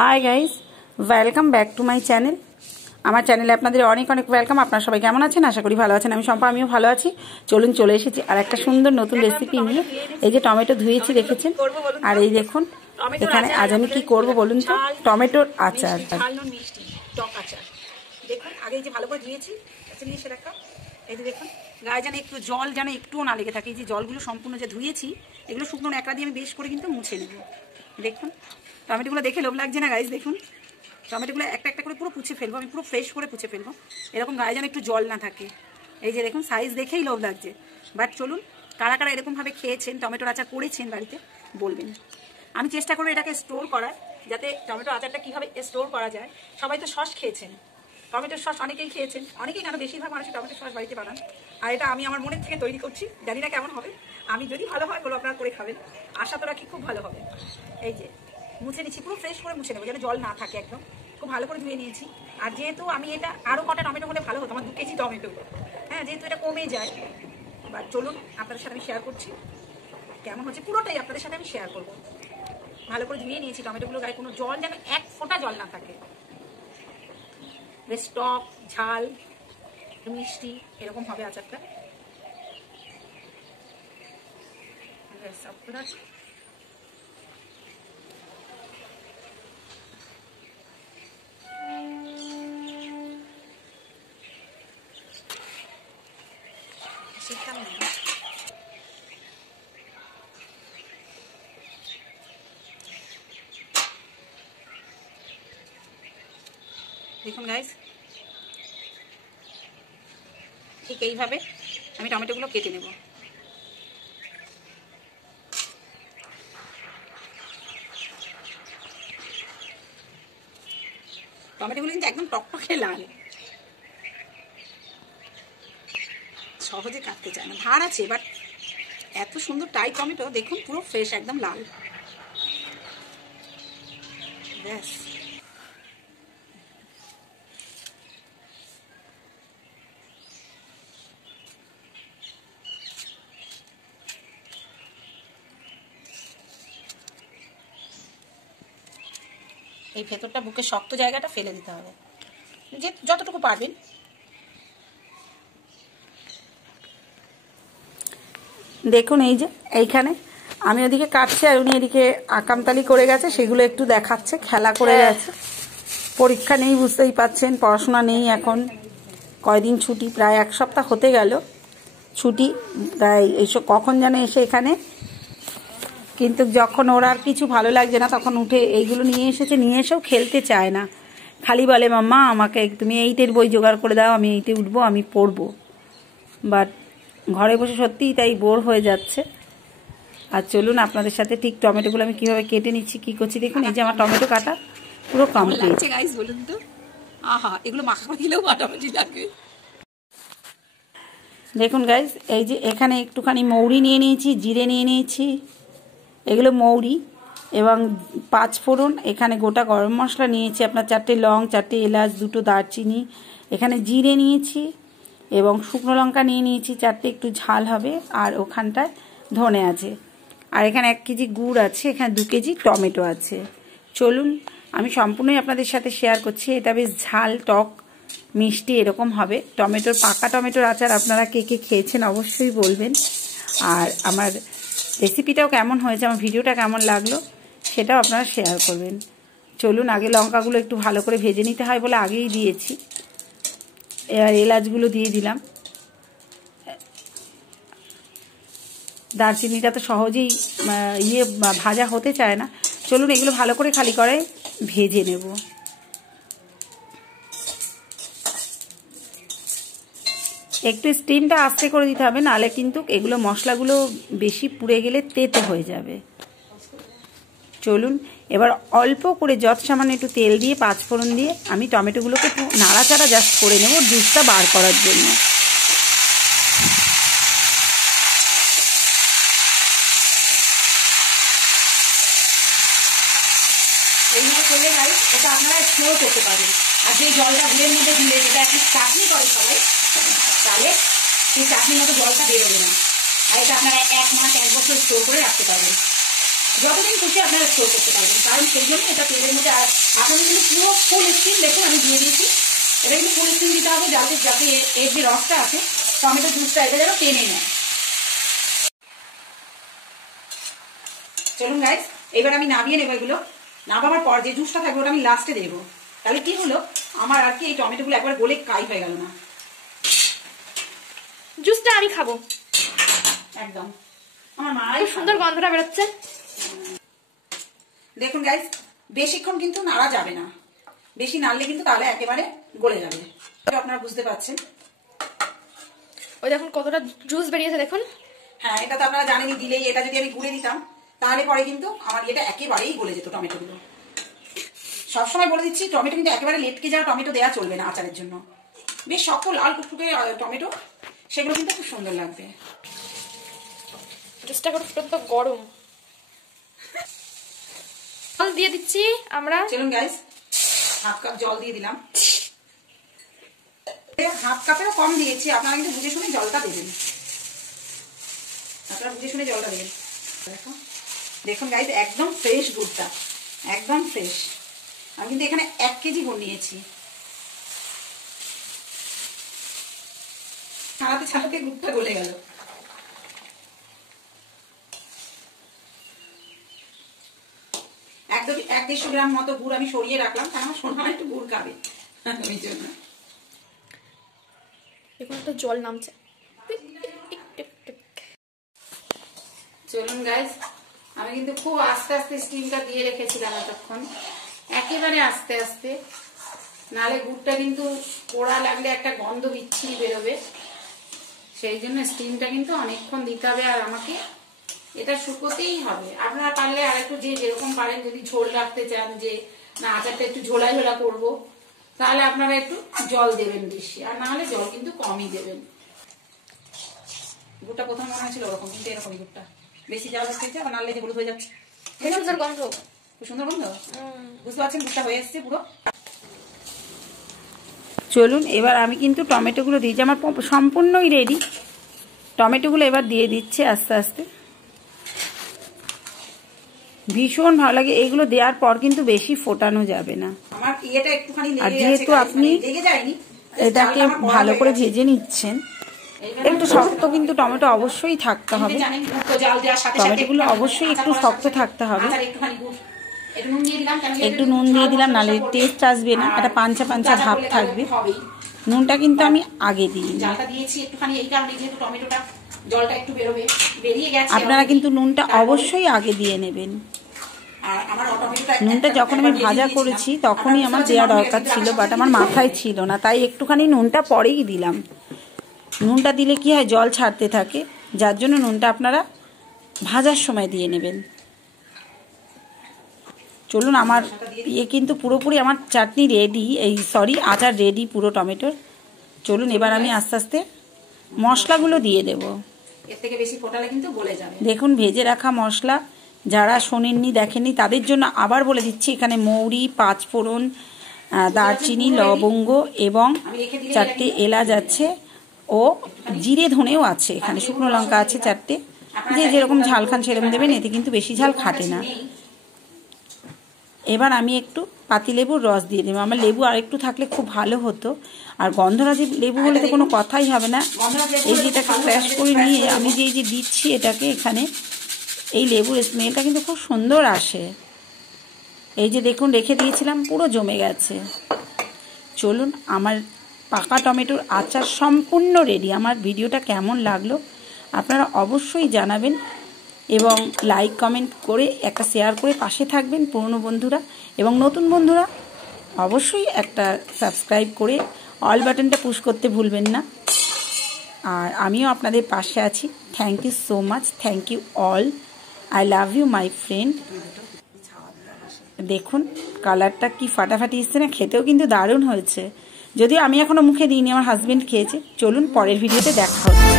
Hi guys, welcome back to my channel. আমার চ্যানেলে আপনাদের অনেক অনেক ওয়েলকাম। আপনারা সবাই কেমন আছেন? আশা করি ভালো আছেন। আমি শম্পা, আমিও ভালো আছি। চলুন, চলে এসেছি আর একটা সুন্দর নতুন রেসিপি নিয়ে। এই যে টমেটো ধুয়েছি দেখেছেন, আর এই দেখুন এখানে আজ আমি কি করব বলুন তো, টমেটোর আচার। টক আচার দেখুন, আগে যে ভালো করে ধুয়েছি, নিয়ে এসে রাখা। এই যে দেখুন, গায়ে যেন একটু জল যেন একটুও না লেগে থাকে। এই যে জলগুলো সম্পূর্ণ যে ধুয়েছি, এগুলো শুকনো ন্যাকড়া দিয়ে আমি বেশ করে কিন্তু মুছে নেব। দেখুন টমেটোগুলো দেখে লোভ লাগছে না গাইজ? দেখুন টমেটোগুলো একটা একটা করে পুরো পুছে ফেলবো, আমি পুরো ফ্রেশ করে পুছে ফেলবো। এরকম গায়ে যেন একটু জল না থাকে। এই যে দেখুন, সাইজ দেখেই লোভ লাগছে। বাট চলুন, কারা কারা এরকমভাবে খেয়েছেন, টমেটোর আচার করেছেন বাড়িতে, বলবেন। আমি চেষ্টা করবো এটাকে স্টোর করার, যাতে টমেটো আচারটা কীভাবে স্টোর করা যায়। সবাই তো সস খেয়েছেন, টমেটোর সস অনেকেই খেয়েছেন, অনেকেই কেন বেশিরভাগ মানুষই টমেটোর সস বাড়িতে বানান। আর এটা আমি আমার মনের থেকে তৈরি করছি, জানি না কেমন হবে। আমি যদি ভালো হয় বলো, আপনারা করে খাবেন, আশা তো রাখি খুব ভালো হবে। এই যে মুছে নিচ্ছি, পুরো ফ্রেশ করে মুছে নেবো, যেন জল না থাকে, একদম খুব ভালো করে ধুয়ে নিয়েছি। আর যেহেতু আমি এটা আরও কটা টমেটো হলে ভালো হতো, আমার 2 কেজি টমেটো, হ্যাঁ, যেহেতু এটা কমে যায়। এবার চলুন, আপনাদের সাথে আমি শেয়ার করছি কেমন হচ্ছে, পুরোটাই আপনাদের সাথে আমি শেয়ার করবো। ভালো করে ধুয়ে নিয়েছি টমেটোগুলো, গায়ে কোনো জল যেন এক ফোঁটা জল না থাকে। বেশ টক ঝাল মিষ্টি এরকম হবে আচারটা। দেখুন গাইস, ঠিক এইভাবে আমি টমেটোগুলো কেটে নেব। টমেটোগুলো কিন্তু একদম টকটকে লাল, সহজে কাটতে চায় না, ধার আছে, বাট এত সুন্দর টাইট টমেটো। দেখুন পুরো ফ্রেশ, একদম লাল। ব্যাস, এই ভেতরটা, বুকের শক্ত জায়গাটা ফেলে দিতে হবে, যে যতটুকু পারবেন। দেখুন এই যে এইখানে আমি ওদিকে কাটছি, আর উনি এদিকে আকামতালি করে গেছে, সেগুলো একটু দেখাচ্ছে, খেলা করে গেছে। পরীক্ষা নেই, বুঝতেই পাচ্ছেন, পড়াশোনা নেই এখন, কয়দিন ছুটি, প্রায় 1 সপ্তাহ হতে গেল ছুটি। তাই এইসব কখন যেন এসে এখানে, কিন্তু যখন ওর আর কিছু ভালো লাগছে না, তখন উঠে এইগুলো নিয়ে এসেছে, নিয়ে এসেও খেলতে চায় না, খালি বলে মাম্মা আমাকে তুমি 8-এর বই জোগাড় করে দাও, আমি 8-এ উঠবো, আমি পড়বো। বাট ঘরে বসে সত্যিই তাই বোর হয়ে যাচ্ছে। আর চলুন আপনাদের সাথে ঠিক টমেটোগুলো আমি কীভাবে কেটে নিচ্ছি, কী করছি দেখুন। এই যে আমার টমেটো কাটা পুরো কমপ্লিট। গাইস বলুন তো, আহা, এগুলো মাখা করে দিলেও মাটামাটি লাগে। দেখুন গাইস, এই যে এখানে একটুখানি মৌরি নিয়ে নিয়েছি, জিরে নিয়ে নিয়েছি, এগুলো মৌরি এবং 5 ফোড়ন। এখানে গোটা গরম মশলা নিয়েছি আপনার 4টে লং, 4টে এলাচ, 2টো দারচিনি, এখানে জিরে নিয়েছি এবং শুকনো লঙ্কা নিয়ে নিয়েছি 4টে, একটু ঝাল হবে। আর ওখানটায় ধনে আছে। আর এখানে 1 কেজি গুড় আছে, এখানে 2 কেজি টমেটো আছে। চলুন আমি সম্পূর্ণই আপনাদের সাথে শেয়ার করছি। এটা বেশ ঝাল টক মিষ্টি এরকম হবে। টমেটোর, পাকা টমেটোর আচার আপনারা কে কে খেয়েছেন অবশ্যই বলবেন। আর আমার রেসিপিটাও কেমন হয়েছে, আমার ভিডিওটা কেমন লাগলো সেটাও আপনারা শেয়ার করবেন। চলুন, আগে লঙ্কাগুলো একটু ভালো করে ভেজে নিতে হয় বলে আগেই দিয়েছি। এবার এলাচগুলো দিয়ে দিলাম। দারচিনিটা তো সহজেই ভাজা হতে চায় না। চলুন এগুলো ভালো করে খালি করে ভেজে নেব। একটু স্টিমটা আস্তে করে দিতে হবে, নাহলে কিন্তু এগুলো মশলাগুলো বেশি পুড়ে গেলে তেতো হয়ে যাবে। চলুন এবার অল্প করে যত সামান্য একটু তেল দিয়ে 5 ফোড়ন দিয়ে আমি টমেটোগুলোকে একটু নাড়াচাড়া জাস্ট করে নেব, জুসটা বার করার জন্য। এইভাবে করলে গাইস এটা আপনারা স্টোর করতে পারেন। আর যে জলটা গুড়ের মধ্যে দিলে, যেটা একটু চাটনি করে সবাই, তাহলে সেই চাটনির মতো জলটা বেরোবে না। আর এটা আপনারা 1 মাস 1 বছর স্টোর করে রাখতে পারবেন। যতদিন খুশি আপনারা স্টোর করতে পারবেন, কারণ সেই জন্য এটা তেলের মধ্যে। আর আপনাদের কিন্তু পুরো ফুল স্টিম দেখুন আমি দিয়ে দিয়েছি। এটা কিন্তু ফুল স্টিম দিতে হবে যাতে যাতে এর যে রসটা আছে টমেটো জুসটা এটা যেন টেনে নেয়। চলুন গাইস, এবার আমি নামিয়ে নেবো এগুলো। নামাবার পর যে জুসটা থাকবে ওটা আমি লাস্টে দেবো। তাহলে কি হলো, আমার আর কি এই টমেটোগুলো একবার গলে কাই হয়ে গেল না। জুসটা আমি খাবো একদম। আমার মাই সুন্দর গন্ধটা বেরোচ্ছে। দেখুন গাইস, বেশিক্ষণ কিন্তু নাড়া যাবে না, বেশি নাড়লে কিন্তু তাহলে একেবারে গলে যাবে। আপনারা বুঝতে পারছেন। ওই দেখুন কতটা জুস বেরিয়েছে দেখুন। হ্যাঁ, এটা তো আপনারা জানেনই, দিলেই এটা যদি আমি গুঁড়ে দিতাম তাহলে পরে কিন্তু আমার এটা একেবারেই গলে যেত টমেটোগুলো। সবসময় বলে দিচ্ছি, টমেটো কিন্তু একেবারে লেটকে যাওয়া টমেটো দেওয়া চলবে না আচারের জন্য। বেশ শক্ত লাল টুকটুকে টমেটো, সেগুলো কিন্তু খুব সুন্দর লাগবে। জুসটা ফুটন্ত গরম। জল দিয়ে দিচ্ছি আমরা। চলুন গাইস, হাফ কাপ জল দিয়ে দিলাম। হাফ কাপেরও কম দিয়েছি, আপনারা কিন্তু বুঝে শুনে জলটা দেবেন। আপনারা বুঝে শুনে জলটা দেবেন। দেখুন গাইস, একদম ফ্রেশ গুড়টা, একদম ফ্রেশ। আমি কিন্তু এখানে 1 কেজি গুড় নিয়েছি। ছাড়াতে ছাড়াতে গুড়টা গলে গেল। একদম 1-150 গ্রাম মতো গুড় আমি সরিয়ে রাখলাম, কারণ আমার সোনা একটু গুড় খাবে ওই জন্য। এখন একটা জল নামছে। চলুন গাইস, আমি কিন্তু খুব আস্তে আস্তে স্টিমটা দিয়ে রেখেছিলাম এতক্ষণ, একেবারে আস্তে আস্তে, নালে গুড়টা কিন্তু পোড়া লাগলে একটা গন্ধ বিচ্ছিরি বেরোবে। সেই জন্য স্টিমটা কিন্তু অনেকক্ষণ দিতে হবে। আর আমাকে এটা শুকোতেই হবে। আপনারা পারলে আর একটু যে যেরকম পারেন, যদি ঝোল রাখতে চান, যে না আচারটা একটু ঝোলা ঝোলা করবো, তাহলে আপনারা একটু জল দেবেন বেশি, আর না হলে জল কিন্তু কমই দেবেন। গুড়টা প্রথম মনে হয়েছিল ওরকম, কিন্তু এরকম গুড়টা বেশি জল হচ্ছে, আবার নালে যে হলুদ হয়ে যাচ্ছে। সুন্দর গন্ধ, খুব সুন্দর গন্ধ। বুঝতে পারছেন গুড়টা হয়ে এসছে পুরো। চলুন, এবার আমি কিন্তু টমেটোগুলো দিয়েছি, আমার সম্পূর্ণই রেডি। টমেটোগুলো এবার দিয়ে দিচ্ছে আস্তে আস্তে। ভীষণ ভালো লাগে এগুলো দেওয়ার পর, কিন্তু বেশি ফোটানো যাবে না। আমার এটা একটুখানি আর যেহেতু আপনি এটাকে ভালো করে ভেজে নিচ্ছেন, একটু শক্ত কিন্তু টমেটো অবশ্যই থাকতে হবে। টমেটোগুলো অবশ্যই একটু শক্ত থাকতে হবে। একটু নুন দিয়ে দিলাম, নাহলে টেস্ট আসবে না, একটা পাঞ্চা পাঞ্চা ভাব থাকবে। নুনটা কিন্তু আমি আগে দিই। আপনারা কিন্তু নুনটা অবশ্যই আগে দিয়ে নেবেন। নুনটা যখন আমি ভাজা করেছি তখনই আমার দেওয়া দরকার ছিল, বাট আমার মাথায় ছিল না, তাই একটুখানি নুনটা পরেই দিলাম। নুনটা দিলে কি হয়, জল ছাড়তে থাকে, যার জন্য নুনটা আপনারা ভাজার সময় দিয়ে নেবেন। চলুন, আমার কিন্তু পুরোপুরি আমার চাটনি রেডি, আচার রেডি পুরো টমেটোর। চলুন, এবার আমি আস্তে আস্তে মশলাগুলো দিয়ে দেব। এর থেকে বেশি ফোটালে কিন্তু গলে যাবে। দেখুন, ভেজে রাখা মশলা, যারা শোনেননি দেখেননি তাদের জন্য আবার বলে দিচ্ছি। এখানে মৌরি, 5 ফোড়ন, দারচিনি, লবঙ্গ এবং 4টে এলাচ আছে, ও জিরে ধনেও আছে। এখানে শুকনো লঙ্কা আছে 4টে। যে যেরকম ঝাল খান সেরকম দেবেন, এতে কিন্তু বেশি ঝাল খাটে না। এবার আমি একটু পাতিলেবুর রস দিয়ে দেবো। আমার লেবু আর একটু থাকলে খুব ভালো হতো, আর গন্ধরাজি লেবু হলে তো কোনো কথাই হবে না। এই যেটাকে ক্র্যাশ করে নিয়ে আমি যে দিচ্ছি এটাকে, এখানে এই লেবুর স্মেলটা কিন্তু খুব সুন্দর আসে। এই যে দেখুন, রেখে দিয়েছিলাম, পুরো জমে গেছে। চলুন, আমার পাকা টমেটোর আচার সম্পূর্ণ রেডি। আমার ভিডিওটা কেমন লাগলো আপনারা অবশ্যই জানাবেন, এবং লাইক কমেন্ট করে একটা শেয়ার করে পাশে থাকবেন পুরনো বন্ধুরা, এবং নতুন বন্ধুরা অবশ্যই একটা সাবস্ক্রাইব করে অল বাটনটা পুশ করতে ভুলবেন না। আর আমিও আপনাদের পাশে আছি। Thank you so much, thank you all, I love you my friend. দেখুন কালারটা কি ফাটাফাটি এসছে না, খেতেও কিন্তু দারুণ হয়েছে। যদিও আমি এখনো মুখে দিইনি, আমার হাজবেন্ড খেয়েছে। চলুন, পরের ভিডিওতে দেখা হচ্ছে।